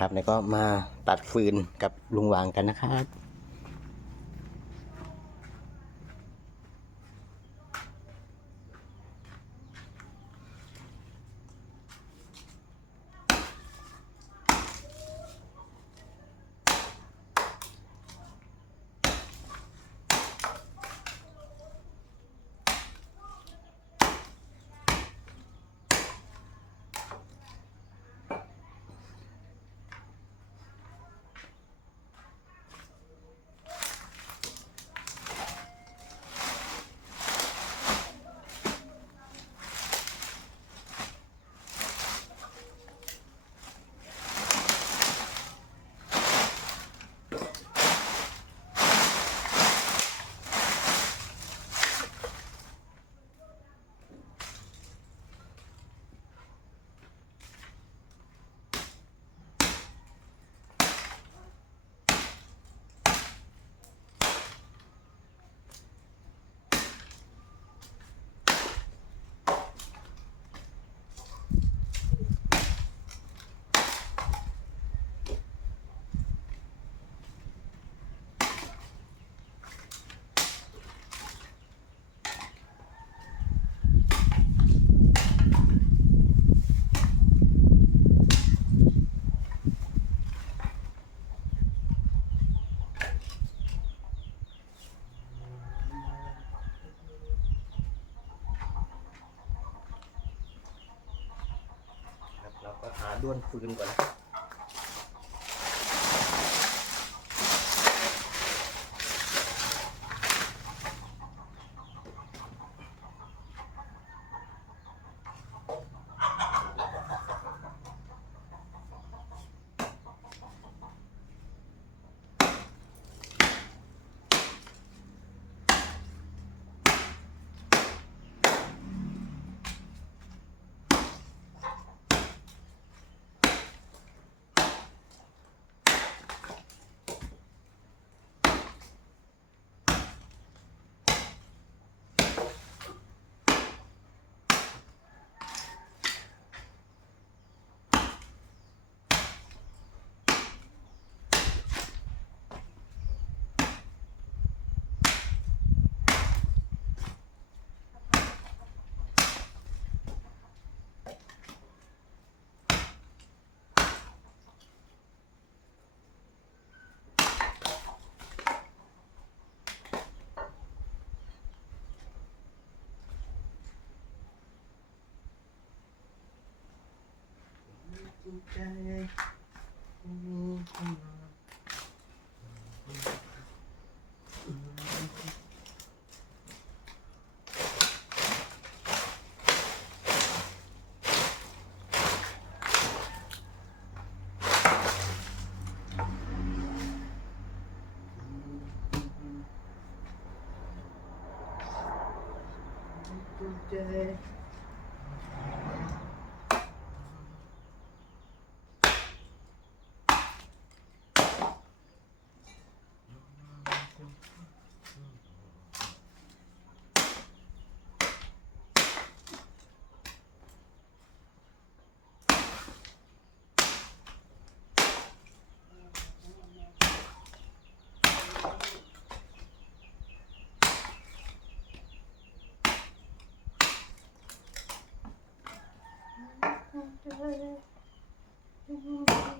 นะครับแล้วก็มาตัดฟืนกับลุงวางกันนะครับ ด้วนฟืนก่อนนะ ครับ แล้ว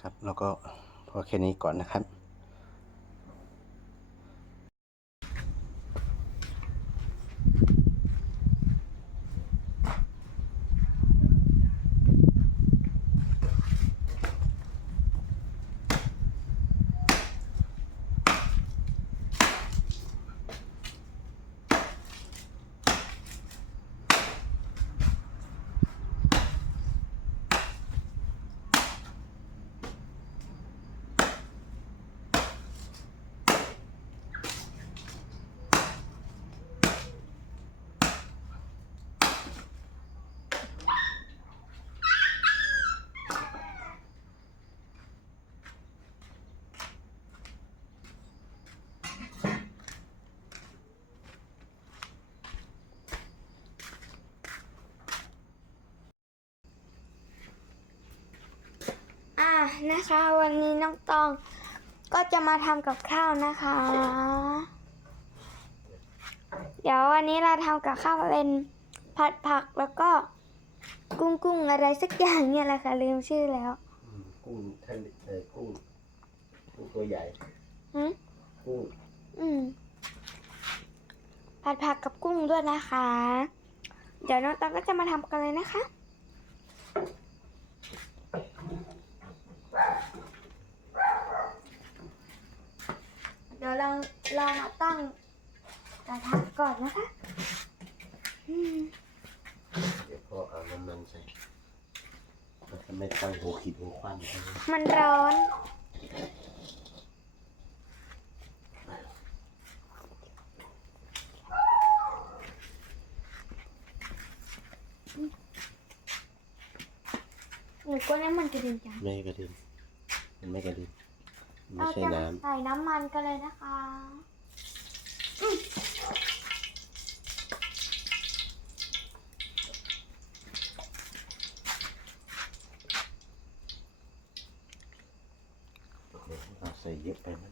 ครับ แล้วก็พอแค่นี้ก่อนนะครับ อ่า นะคะ วันนี้น้องตองก็จะมาทำกับข้าวนะคะ เดี๋ยววันนี้เราทำกับข้าวเป็นผัดผักแล้วก็กุ้งกุ้งอะไรสักอย่างเนี่ยแหละค่ะลืมชื่อแล้วกุ้งทะเลเออกุ้งกุ้งตัวใหญ่หืมกุ้งอืมผัดผักกับกุ้งด้วยนะคะ เดี๋ยวน้องตองก็จะมาทำกันเลยนะคะ เดี๋ยวเราเรามาตั้งกระทะก่อนนะคะอืมเดี๋ยวพ่อเอาน้ำมันใส่มันจะไม่ตั้งหัวขีดหัวควันใช่ไหมมันร้อน หนูก็น้ำมันกระเด็นจังไม่กระเด็นมันไม่กระเด็น ไม่เราใช่จะน้ใส่น้ำมันกันเลยนะคะอืมำเราใส่เยอะไปไหม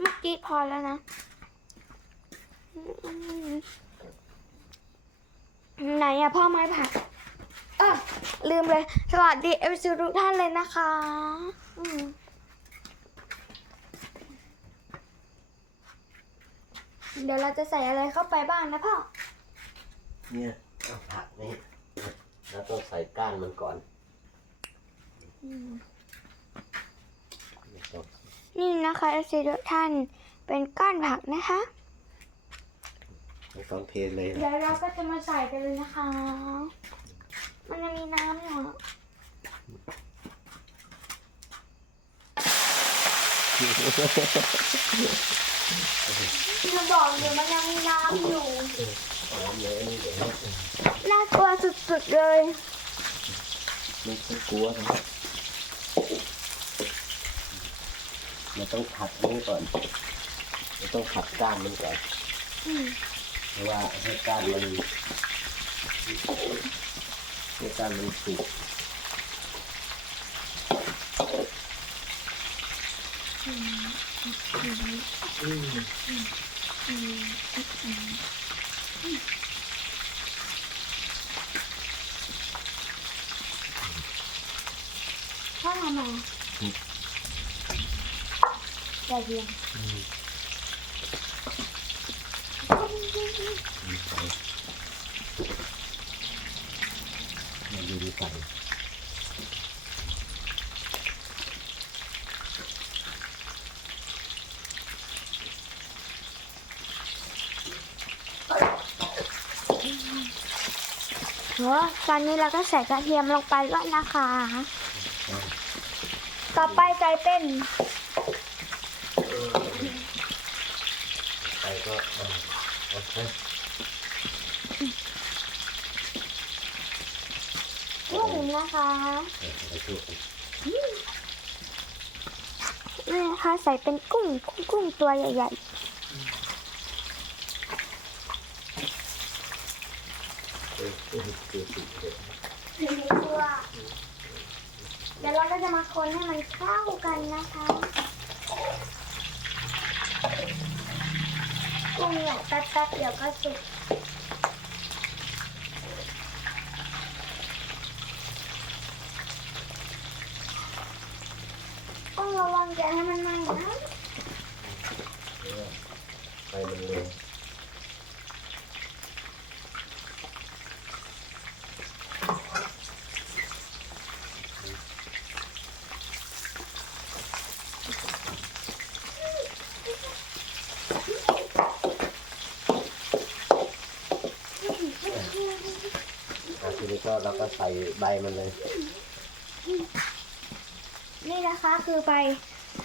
เมื่อกี้พอแล้วนะอืมไหนอะพ่อไม้ผักเออลืมเลย สวัสดีเอฟซีทุกท่านเลยนะคะอืม เดี๋ยวเราจะใส่อะไรเข้าไปบ้างนะพ่อ เนี่ยเอาผักนี่แล้วต้องใส่ก้านมันก่อนอืมแล้วต้องนี่นะคะเอฟซีทุกท่านเป็นก้อนผักนะคะ ไม่ต้องเทเลยเดี๋ยวเราก็จะมาใส่กันเลยนะคะ มันจะมีน้ำอยู่อะ จะบอกเดี๋ยวมันยังมีน้ำอยู่น่ากลัวสุดๆเลยไม่ต้องกลัวนะมันต้องขัดนี่ก่อนมันต้องขัดก้านมันก่อนเพราะว่าให้ก้านมันให้ก้านมันสุก พ่อทำไมอย่าเยียงมันอยู่ที่ใส่ เนาะ ตอนนี้เราก็ใส่กระเทียมลงไปแล้วนะคะ ต่อไปใจเป็นไปก็เอาเอาไปกุ้งนะคะนี่นะคะใส่เป็นกุ้งกุ้งตัวใหญ่ๆ หนึ่งตัว เดี๋ยวเราก็จะมาคนให้มันเข้ากันนะคะกุ้งเนี่ยแป๊บๆเดี๋ยวก็สุกต้องแกะให้มันใหม่นะไปมันเร็ว อะทีนี้ก็เราก็ ใส่ใบมันเลย นี่นะคะคือใบ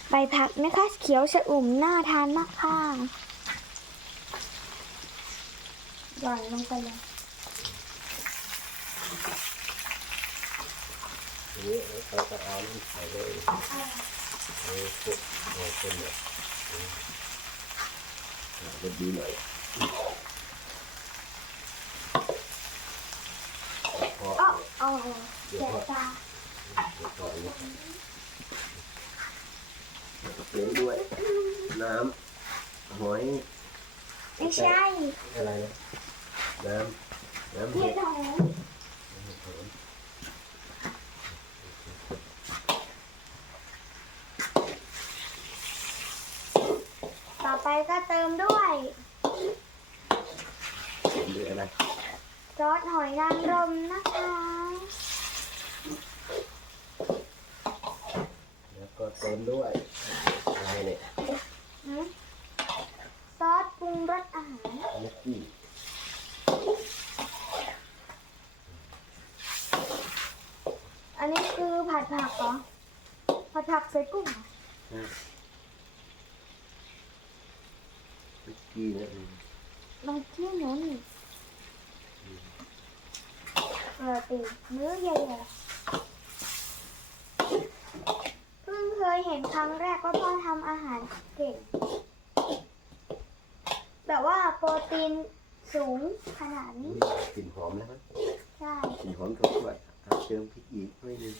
ใบผักนะคะเขียวชะอุ่มน่าทานมากค่ะหย่อนลงไปเลยทีนี้เราก็เอานี่ใส่เลยเออพวกเอาเป็นแบบนี้อะจะดีหน่อย พออ๋อเอาเดี๋ยวแกะพอตาเดี๋ยวพออันนี้เขียนด้วย น้ำหอยไม่ใช่อะไรนะน้ำน้ำเห็เห็ดดหอมหอมต่อไปก็เติมด้วย เขียนด้วยอะไร ซ อสหอยนางรมนะคะ แล้วก็เติมด้วยอะไรเนี่ยหืมซอสปรุงรสอาหารเม็กกี้อันนี้คือผัดผักเหรอ ผัดผักใส่กุ้งเหรอเม็กกี้นะอืม ลองที่หนูนี่เออตี มื้อใหญ่ๆเพิ่งเคยเห็นครั้งแรกว่าพ่อทำอาหารเก่ง แบบว่าโปรตีนสูงขนาดนี้นี่กลิ่นหอมแล้วมั้ยใช่ กลิ่นหอมถูกด้วยเอาเติมพริกอีกไม่นึง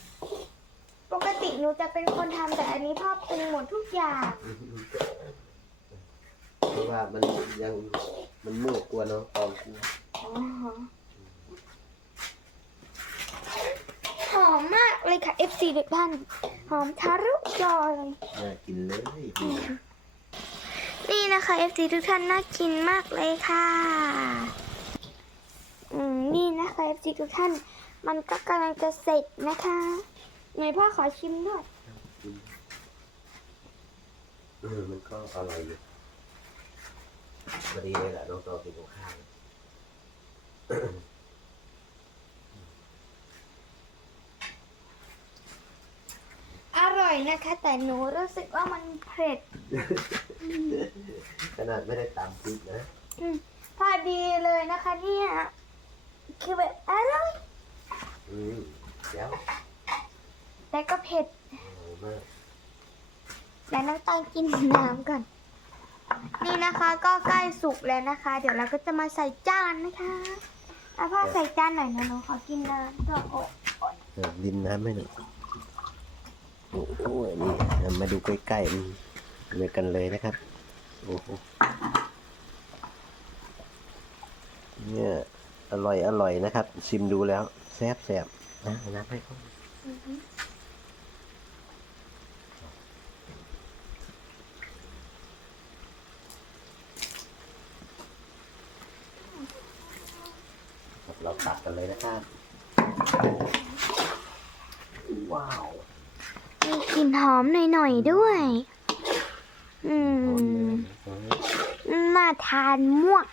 ปกติหนูจะเป็นคนทำแต่อันนี้พ่อปรุงหมดทุกอย่าง เพราะว่ามันยังมันมืดกลัวน้องตองกลัว อ๋อหอมมากเลยค่ะ FC ทุกท่านหอมทะลุจอเลยน่ากินเลยนี่นะคะ FC ทุกท่านน่ากินมากเลยค่ะอืมนี่นะคะ FC ทุกท่าน มันก็กำลังจะเสร็จนะคะไหนพ่อขอชิมด้วยกินเออมันก็อร่อยอยู่พอดีเลยแหละน้องตองกินกับข้าว อร่อย นะคะ แต่หนูรู้สึกว่ามันเผ็ดขนาดไม่ได้ตำพริกนะอืมพอดีเลยนะคะเนี่ยคือแบบอร่อยอืมเดี๋ยวแต่ก็เผ็ดอร่อยมากแล้วน้องตองกินน้ำก่อน นี่นะคะก็ใกล้สุกแล้วนะคะ เดี๋ยวเราก็จะมาใส่จานนะคะเอาพ่อใส่จานหน่อยนะหนูขอกินน้ำก่อนโอ้ เออรินน้ำให้หน่อย โอ้โหนี่มาดูใกล้ๆมันเหมือกันเลยนะครับ โอ้โห เนี่ย อร่อยอร่อยนะครับ ชิมดูแล้วแซ่บแซ่บนะน้ำให้เขาอือหือครับเราตัดกันเลยนะครับ ว้าว กลิ่นหอมหน่อยๆด้วย อืม น่าทานมาก